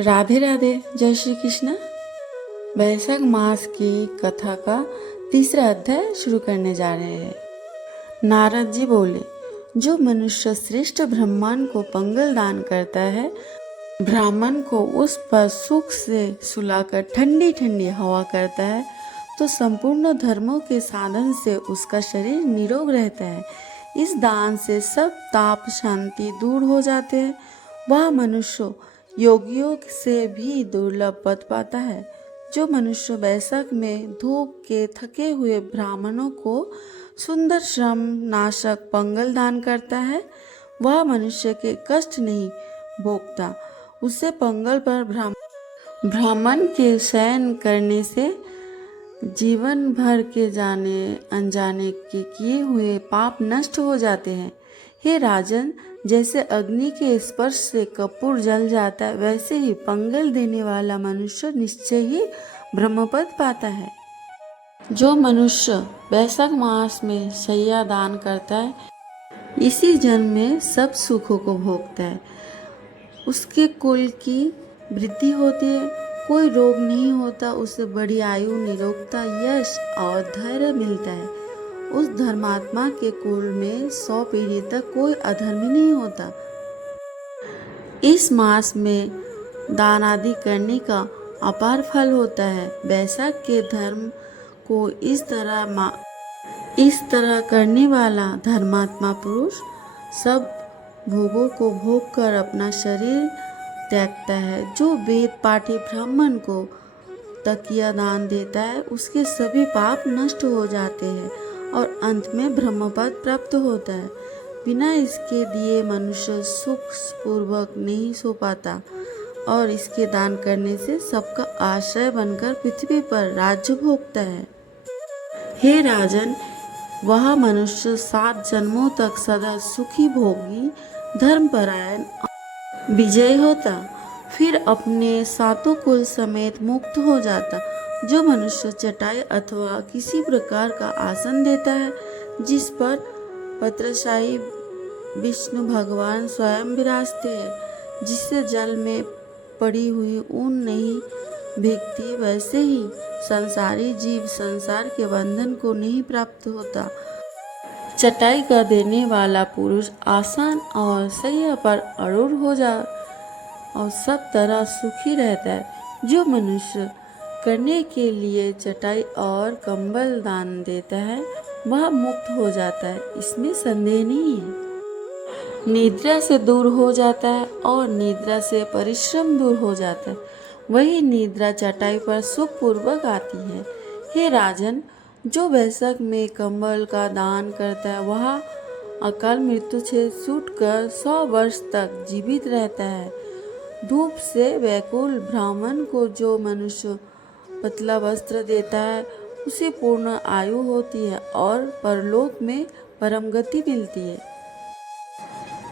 राधे राधे, जय श्री कृष्ण। वैशाख मास की कथा का तीसरा अध्याय शुरू करने जा रहे हैं। नारद जी बोले, जो मनुष्य श्रेष्ठ ब्रह्मांड को पंगल दान करता है, ब्राह्मण को उस पर सुख से सुलाकर ठंडी ठंडी हवा करता है, तो संपूर्ण धर्मों के साधन से उसका शरीर निरोग रहता है। इस दान से सब ताप शांति दूर हो जाते हैं। वह मनुष्य योगियों से भी दुर्लभ पद पाता है। जो मनुष्य वैशाख में धूप के थके हुए ब्राह्मणों को सुंदर श्रम नाशक पंगल दान करता है, वह मनुष्य के कष्ट नहीं भोगता। उससे पंगल पर ब्राह्मण के शयन करने से जीवन भर के जाने अनजाने के किए हुए पाप नष्ट हो जाते हैं। हे राजन, जैसे अग्नि के स्पर्श से कपूर जल जाता है, वैसे ही पंगल देने वाला मनुष्य निश्चय ही ब्रह्मपद पाता है। जो मनुष्य वैशाख मास में शैया दान करता है, इसी जन्म में सब सुखों को भोगता है। उसके कुल की वृद्धि होती है, कोई रोग नहीं होता, उसे बड़ी आयु, निरोगता, यश और धैर्य मिलता है। उस धर्मात्मा के कुल में 100 पीढ़ी तक कोई अधर्मी नहीं होता। इस मास में दान आदि करने का अपार फल होता है। वैशाख के धर्म को इस तरह करने वाला धर्मात्मा पुरुष सब भोगों को भोग कर अपना शरीर त्यागता है। जो वेद पाठी ब्राह्मण को तकिया दान देता है, उसके सभी पाप नष्ट हो जाते हैं और अंत में ब्रह्मपद प्राप्त होता है। बिना इसके दिए मनुष्य सुख पूर्वक नहीं सो पाता और इसके दान करने से सबका आश्रय बनकर पृथ्वी पर राज्य भोगता है। हे राजन, वह मनुष्य 7 जन्मों तक सदा सुखी भोगी धर्मपरायण विजय होता, फिर अपने 7 कुल समेत मुक्त हो जाता। जो मनुष्य चटाई अथवा किसी प्रकार का आसन देता है, जिस पर पत्रशाही विष्णु भगवान स्वयं विराजते हैं, जिससे जल में पड़ी हुई ऊन नहीं भीगती, वैसे ही संसारी जीव संसार के बंधन को नहीं प्राप्त होता। चटाई का देने वाला पुरुष आसान और सैया पर अरूढ़ हो जा और सब तरह सुखी रहता है। जो मनुष्य करने के लिए चटाई और कंबल दान देता है, वह मुक्त हो जाता है, इसमें संदेह नहीं है। निद्रा से दूर हो जाता है और निद्रा से परिश्रम दूर हो जाता है। वही निद्रा चटाई पर सुखपूर्वक आती है। हे राजन, जो वैशाख में कंबल का दान करता है, वह अकाल मृत्यु से छूटकर 100 वर्ष तक जीवित रहता है। धूप से व्याकुल ब्राह्मण को जो मनुष्य पतला वस्त्र देता है, उसे पूर्ण आयु होती है और परलोक में परम गति मिलती है।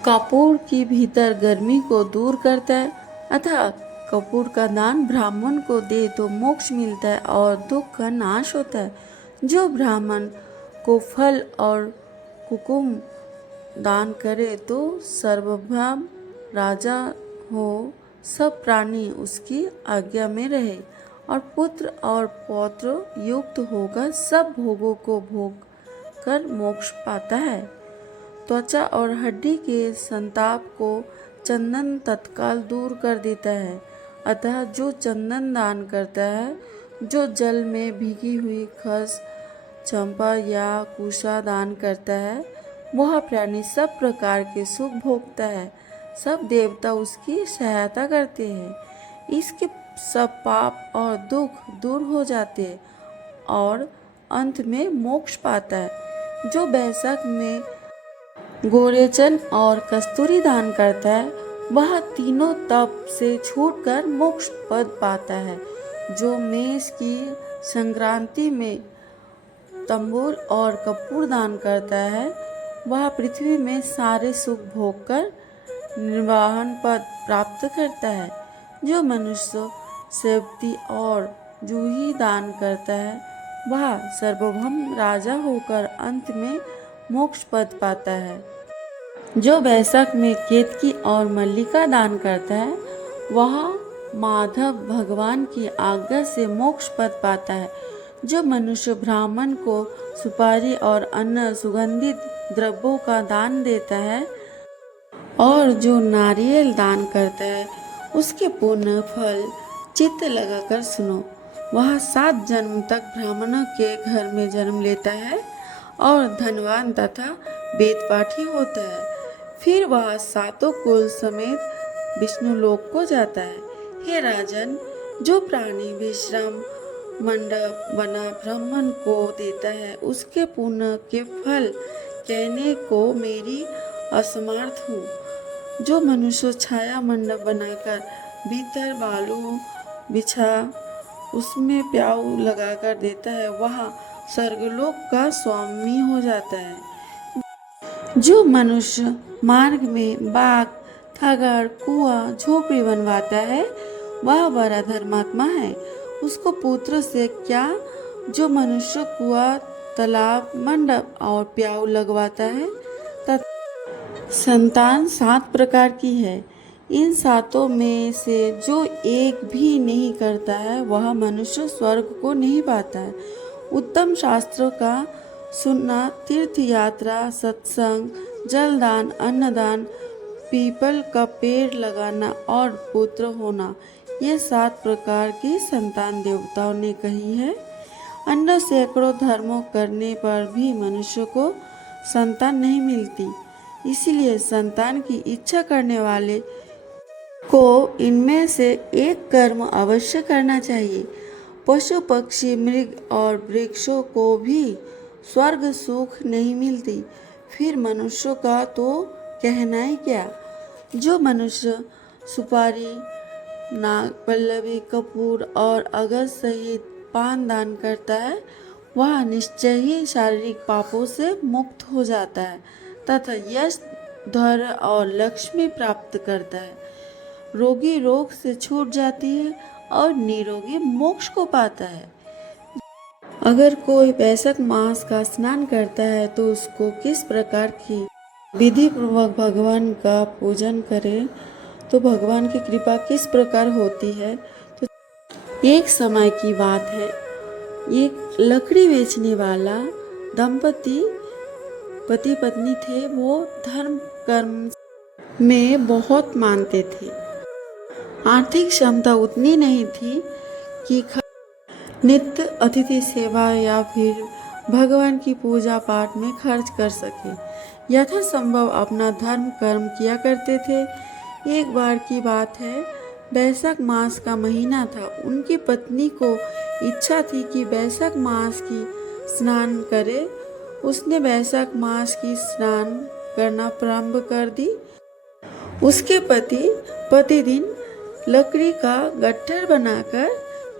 कपूर की भीतर गर्मी को दूर करता है, अतः कपूर का दान ब्राह्मण को दे तो मोक्ष मिलता है और दुख का नाश होता है। जो ब्राह्मण को फल और कुकुम दान करे तो सर्वभौम राजा हो, सब प्राणी उसकी आज्ञा में रहे और पुत्र और पौत्र युक्त होकर सब भोगों को भोग कर मोक्ष पाता है। त्वचा और हड्डी के संताप को चंदन तत्काल दूर कर देता है। अतः जो चंदन दान करता है, जो जल में भीगी हुई खस, चंपा या कुशा दान करता है, वह प्राणी सब प्रकार के सुख भोगता है। सब देवता उसकी सहायता करते हैं। इसके सब पाप और दुख दूर हो जाते हैं और अंत में मोक्ष पाता है। जो वैशाख में गोरेचन और कस्तूरी दान करता है, वह तीनों तप से छूटकर मोक्ष पद पाता है। जो मेष की संक्रांति में तंबूर और कपूर दान करता है, वह पृथ्वी में सारे सुख भोगकर निर्वाहन पद प्राप्त करता है। जो मनुष्य सेवती और जूही दान करता है, वह सार्वभौम राजा होकर अंत में मोक्ष पद पाता है। जो वैशाख में केतकी और मल्लिका दान करता है, वह माधव भगवान की आज्ञा से मोक्ष पद पाता है। जो मनुष्य ब्राह्मण को सुपारी और अन्य सुगंधित द्रव्यों का दान देता है और जो नारियल दान करता है, उसके पुण्य फल चित्त लगाकर सुनो। वह 7 जन्म तक ब्राह्मणों के घर में जन्म लेता है और धनवान तथा वेद पाठी होता है। फिर वह 7 कुल समेत विष्णु लोक को जाता है। हे राजन, जो प्राणी विश्राम मंडप बना ब्राह्मण को देता है, उसके पुण्य के फल कहने को मेरी असमर्थ हूँ। जो मनुष्य छाया मंडप बनाकर भीतर बालू बिछा उसमें प्याऊ लगाकर देता है, वह स्वर्गलोक का स्वामी हो जाता है। जो मनुष्य मार्ग में बाग, थगड़, कुआं, झोपड़ी बनवाता है, वह बड़ा धर्मात्मा है। उसको पुत्र से क्या। जो मनुष्य कुआं, तालाब, मंडप और प्याऊ लगवाता है तथा संतान 7 प्रकार की है, इन 7 में से जो एक भी नहीं करता है, वह मनुष्य स्वर्ग को नहीं पाता है। उत्तम शास्त्रों का सुनना, तीर्थ यात्रा, सत्संग, जलदान, अन्नदान, पीपल का पेड़ लगाना और पुत्र होना, ये 7 प्रकार की संतान देवताओं ने कही है। अन्य सैकड़ों धर्मों करने पर भी मनुष्य को संतान नहीं मिलती। इसलिए संतान की इच्छा करने वाले को इनमें से एक कर्म अवश्य करना चाहिए। पशु, पक्षी, मृग और वृक्षों को भी स्वर्ग सुख नहीं मिलती, फिर मनुष्यों का तो कहना ही क्या। जो मनुष्य सुपारी, नागपल्लवी, कपूर और अगरबत्ती सहित पान दान करता है, वह निश्चय ही शारीरिक पापों से मुक्त हो जाता है तथा यश, धैर्य और लक्ष्मी प्राप्त करता है। रोगी रोग से छूट जाती है और निरोगी मोक्ष को पाता है। अगर कोई वैशाख मास का स्नान करता है तो उसको किस प्रकार की विधि पूर्वक भगवान का पूजन करे तो भगवान की कृपा किस प्रकार होती है। तो एक समय की बात है, एक लकड़ी बेचने वाला दंपति पति पत्नी थे। वो धर्म कर्म में बहुत मानते थे। आर्थिक क्षमता उतनी नहीं थी कि नित्य अतिथि सेवा या फिर भगवान की पूजा पाठ में खर्च कर सके। यथासंभव अपना धर्म कर्म किया करते थे। एक बार की बात है, वैशाख मास का महीना था। उनकी पत्नी को इच्छा थी कि वैशाख मास की स्नान करे। उसने वैशाख मास की स्नान करना प्रारंभ कर दी। उसके पति प्रतिदिन लकड़ी का गट्ठर बनाकर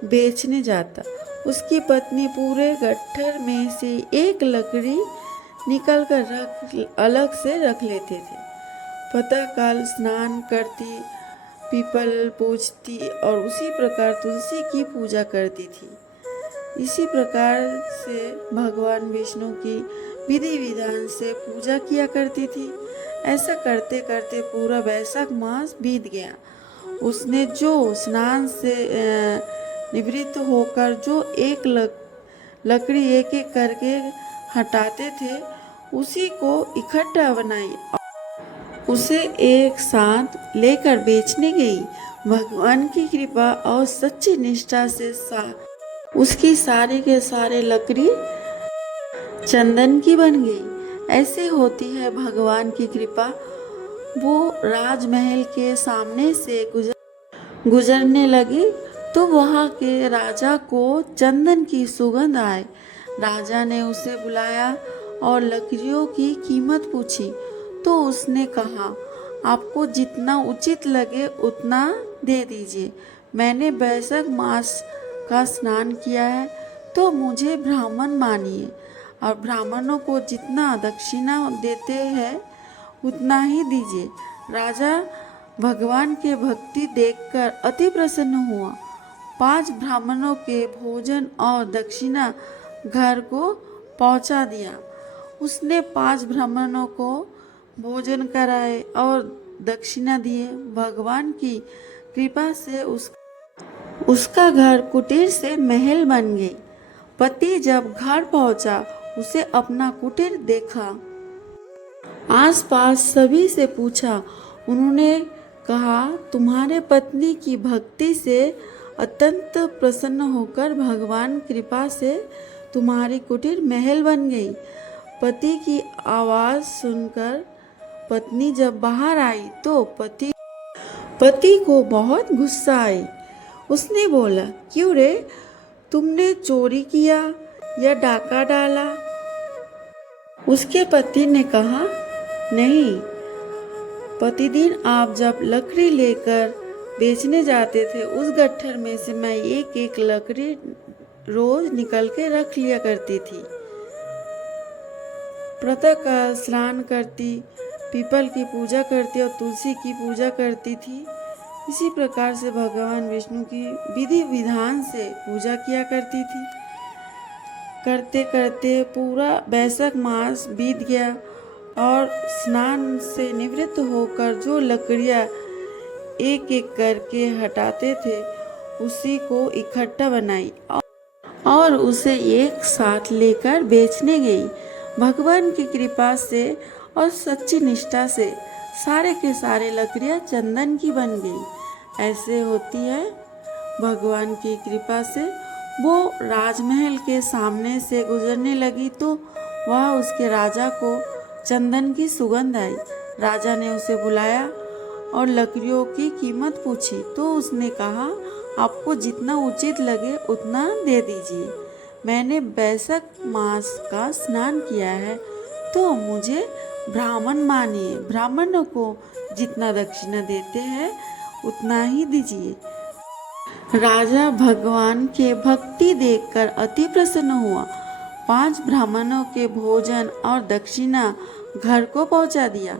बेचने जाता। उसकी पत्नी पूरे गट्ठर में से एक लकड़ी निकाल कर अलग से रख लेते थे। प्रातःकाल स्नान करती, पीपल पूजती और उसी प्रकार तुलसी की पूजा करती थी। इसी प्रकार से भगवान विष्णु की विधि विधान से पूजा किया करती थी। ऐसा करते करते पूरा वैशाख मास बीत गया। उसने जो स्नान से निवृत्त होकर जो एक लकड़ी एक एक करके हटाते थे, उसी को इकट्ठा बनाई, उसे एक साथ लेकर बेचने गई। भगवान की कृपा और सच्ची निष्ठा से उसकी सारे के सारे लकड़ी चंदन की बन गई। ऐसे होती है भगवान की कृपा। वो राजमहल के सामने से गुजरने लगी तो वहाँ के राजा को चंदन की सुगंध आए। राजा ने उसे बुलाया और लकड़ियों की कीमत पूछी तो उसने कहा, आपको जितना उचित लगे उतना दे दीजिए। मैंने वैशाख मास का स्नान किया है तो मुझे ब्राह्मण मानिए और ब्राह्मणों को जितना दक्षिणा देते हैं उतना ही दीजिए। राजा भगवान के भक्ति देखकर अति प्रसन्न हुआ। 5 ब्राह्मणों के भोजन और दक्षिणा घर को पहुंचा दिया। उसने 5 ब्राह्मणों को भोजन कराए और दक्षिणा दिए। भगवान की कृपा से उसका घर कुटीर से महल बन गई। पति जब घर पहुंचा, उसे अपना कुटीर देखा। आसपास सभी से पूछा। उन्होंने कहा, तुम्हारे पत्नी की भक्ति से अत्यंत प्रसन्न होकर भगवान कृपा से तुम्हारी कुटीर महल बन गई। पति की आवाज़ सुनकर पत्नी जब बाहर आई तो पति को बहुत गुस्सा आई। उसने बोला, क्यों रे, तुमने चोरी किया या डाका डाला? उसके पति ने कहा, नहीं, प्रतिदिन आप जब लकड़ी लेकर बेचने जाते थे, उस गट्ठर में से मैं एक एक लकड़ी रोज निकल के रख लिया करती थी। प्रातःकाल स्नान करती, पीपल की पूजा करती और तुलसी की पूजा करती थी। इसी प्रकार से भगवान विष्णु की विधि विधान से पूजा किया करती थी। करते करते पूरा वैशाख मास बीत गया और स्नान से निवृत्त होकर जो लकड़ियाँ एक एक करके हटाते थे, उसी को इकट्ठा बनाई और उसे एक साथ लेकर बेचने गई। भगवान की कृपा से और सच्ची निष्ठा से सारे के सारे लकड़ियाँ चंदन की बन गई। ऐसे होती है भगवान की कृपा से। वो राजमहल के सामने से गुजरने लगी तो वह उसके राजा को चंदन की सुगंध आई। राजा ने उसे बुलाया और लकड़ियों की कीमत पूछी तो उसने कहा, आपको जितना उचित लगे उतना दे दीजिए। मैंने वैशाख मास का स्नान किया है तो मुझे ब्राह्मण मानिए। ब्राह्मणों को जितना दक्षिणा देते हैं उतना ही दीजिए। राजा भगवान के भक्ति देखकर अति प्रसन्न हुआ। 5 ब्राह्मणों के भोजन और दक्षिणा घर को पहुंचा दिया।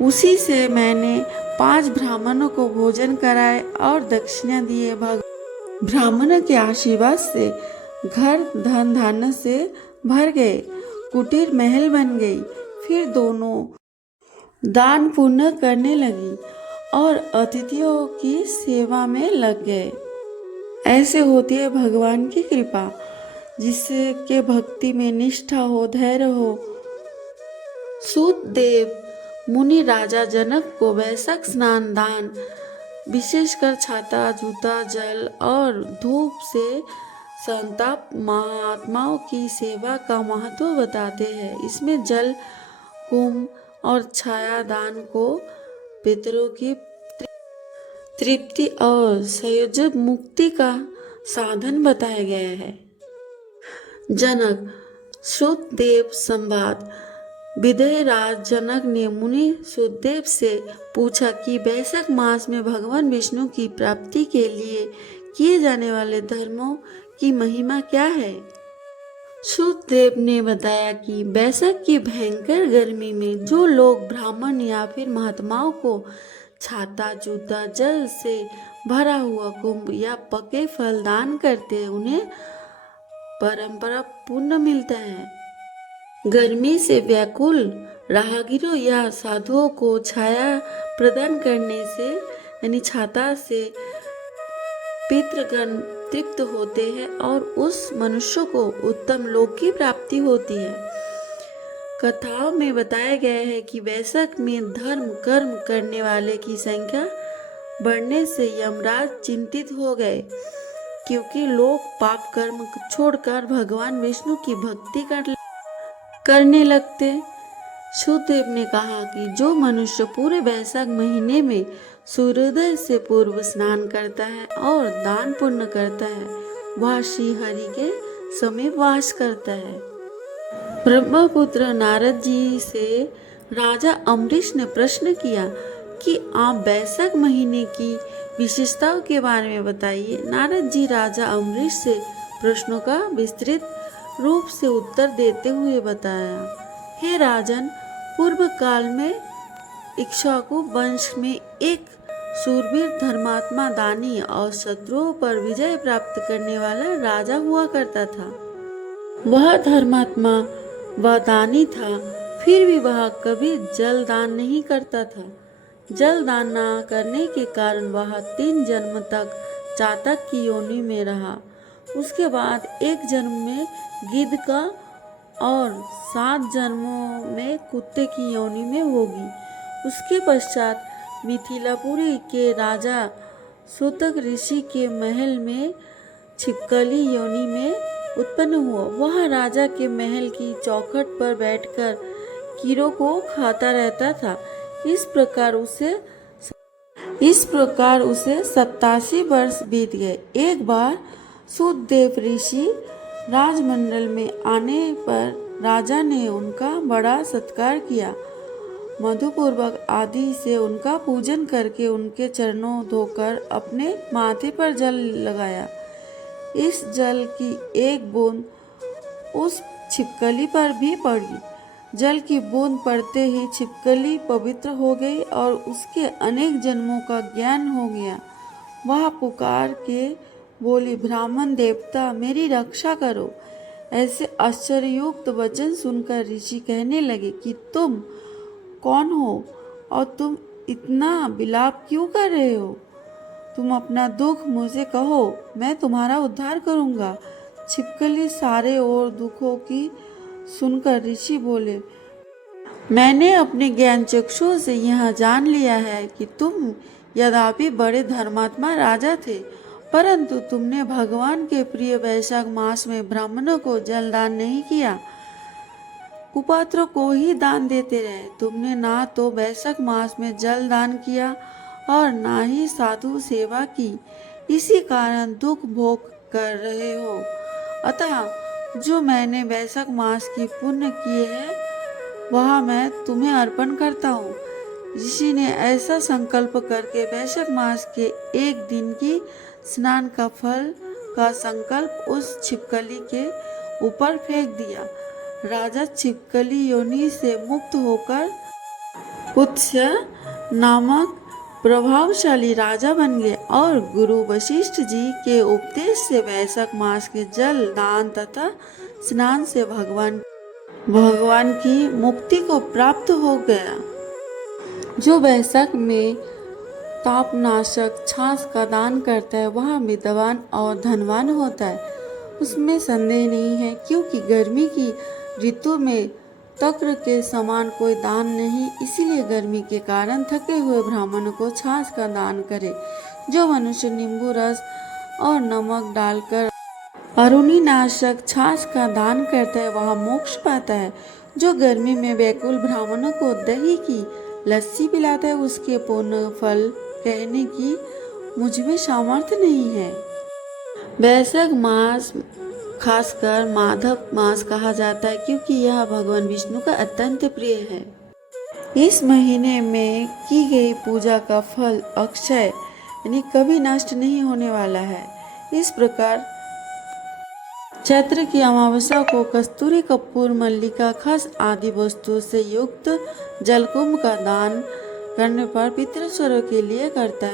उसी से मैंने 5 ब्राह्मणों को भोजन कराए और दक्षिणा दिए। ब्राह्मणों के आशीर्वाद से घर धन धान्य से भर गए, कुटीर महल बन गई। फिर दोनों दान पुण्य करने लगी और अतिथियों की सेवा में लग गए। ऐसे होती है भगवान की कृपा, जिससे के भक्ति में निष्ठा हो, धैर्य हो। सूत देव मुनि राजा जनक को वैशाख स्नान दान, विशेषकर छाता, जूता, जल और धूप से संताप महात्माओं की सेवा का महत्व बताते हैं। इसमें जल, कुंभ और छाया दान को पितरों की तृप्ति और संयोजक मुक्ति का साधन बताया गया है। जनक सुतदेव संवाद। विदय राज जनक ने मुनि सुतदेव से पूछा कि वैशाख मास में भगवान विष्णु की प्राप्ति के लिए किए जाने वाले धर्मों की महिमा क्या है। सुतदेव ने बताया कि वैशाख की भयंकर गर्मी में जो लोग ब्राह्मण या फिर महात्माओं को छाता, जूता, जल से भरा हुआ कुंभ या पके फल दान करते हैं, उन्हें परंपरा पुण्य मिलता है। गर्मी से व्याकुल राहगीरों या साधुओं को छाया प्रदान करने से यानी छाता से पितृगण तृप्त होते हैं और उस मनुष्य को उत्तम लोक की प्राप्ति होती है। कथाओं में बताया गया है कि वैशाख में धर्म कर्म करने वाले की संख्या बढ़ने से यमराज चिंतित हो गए, क्योंकि लोग पाप कर्म छोड़कर भगवान विष्णु की भक्ति करने लगते। सुतदेव ने कहा कि जो मनुष्य पूरे वैशाख महीने में सूर्योदय से पूर्व स्नान करता है और दान पुण्य करता है, वह श्री हरि के समीप वास करता है। ब्रह्मपुत्र नारद जी से राजा अम्बरीश ने प्रश्न किया कि आप वैशाख महीने की विशेषताओं के बारे में बताइए। नारद जी राजा अम्बरीश से प्रश्नों का विस्तृत रूप से उत्तर देते हुए बताया, हे राजन, पूर्व काल में इक्ष्वाकु वंश में एक सूरवीर, धर्मात्मा, दानी और शत्रुओं पर विजय प्राप्त करने वाला राजा हुआ करता था। वह धर्मात्मा व दानी था, फिर भी वह कभी जल दान नहीं करता था। जल दान न करने के कारण वह 3 जन्म तक चातक की योनि में रहा। उसके बाद एक जन्म में गिद्ध का और 7 जन्मों में कुत्ते की योनि में होगी। उसके पश्चात मिथिलापुरी के राजा सूतक ऋषि के महल में छिपकली योनि में उत्पन्न हुआ। वह राजा के महल की चौखट पर बैठकर कीड़ों को खाता रहता था। इस प्रकार उसे 87 वर्ष बीत गए। एक बार सूतदेव ऋषि राजमंडल में आने पर राजा ने उनका बड़ा सत्कार किया। मधुपूर्वक आदि से उनका पूजन करके उनके चरणों धोकर अपने माथे पर जल लगाया। इस जल की एक बूंद उस छिपकली पर भी पड़ी। जल की बूंद पड़ते ही छिपकली पवित्र हो गई और उसके अनेक जन्मों का ज्ञान हो गया। वह पुकार के बोली, ब्राह्मण देवता मेरी रक्षा करो। ऐसे आश्चर्ययुक्त वचन सुनकर ऋषि कहने लगे कि तुम कौन हो और तुम इतना विलाप क्यों कर रहे हो? तुम अपना दुख मुझे कहो, मैं तुम्हारा उद्धार करूंगा। छिपकली सारे और दुखों की सुनकर ऋषि बोले, मैंने अपने ज्ञान चक्षु से यह जान लिया है कि तुम यद्यपि बड़े धर्मात्मा राजा थे, परंतु तुमने भगवान के प्रिय वैशाख मास में ब्राह्मणों को जल दान नहीं किया, कुपात्रों को ही दान देते रहे। तुमने ना तो वैशाख मास में जल दान किया और ना ही साधु सेवा की। इसी कारण दुख भोग कर रहे हो। अतः जो मैंने वैशाख मास की पुण्य किए हैं वह मैं तुम्हें अर्पण करता हूँ। ऋषि ने ऐसा संकल्प करके वैशाख मास के एक दिन की स्नान का फल का संकल्प उस छिपकली के ऊपर फेंक दिया। राजा छिपकली योनि से मुक्त होकर कुत्स्य नामक प्रभावशाली राजा बन गए और गुरु वशिष्ठ जी के उपदेश से वैशाख मास के जल दान तथा स्नान से भगवान की मुक्ति को प्राप्त हो गया। जो वैशाख में तापनाशक छाछ का दान करता है वह विद्वान और धनवान होता है, उसमें संदेह नहीं है, क्योंकि गर्मी की ऋतु में तक्र के समान कोई दान नहीं। इसीलिए गर्मी के कारण थके हुए ब्राह्मणों को छाछ का दान करे। जो मनुष्य नींबू रस और नमक डालकर अरुणिनाशक छाछ का दान करता है वह मोक्ष पाता है। जो गर्मी में व्याकुल ब्राह्मणों को दही की लस्सी पिलाता है उसके पुण्य फल कहने की मुझमें सामर्थ्य नहीं है। वैशाख मास खासकर माधव मास कहा जाता है क्योंकि यह भगवान विष्णु का अत्यंत प्रिय है। इस महीने में की गई पूजा का फल अक्षय यानी कभी नष्ट नहीं होने वाला है। इस प्रकार चैत्र की अमावस्या को कस्तूरी कपूर मल्लिका खस आदि वस्तु से युक्त जलकुंभ का दान करने पर पितृस्वर्ग के लिए करता है।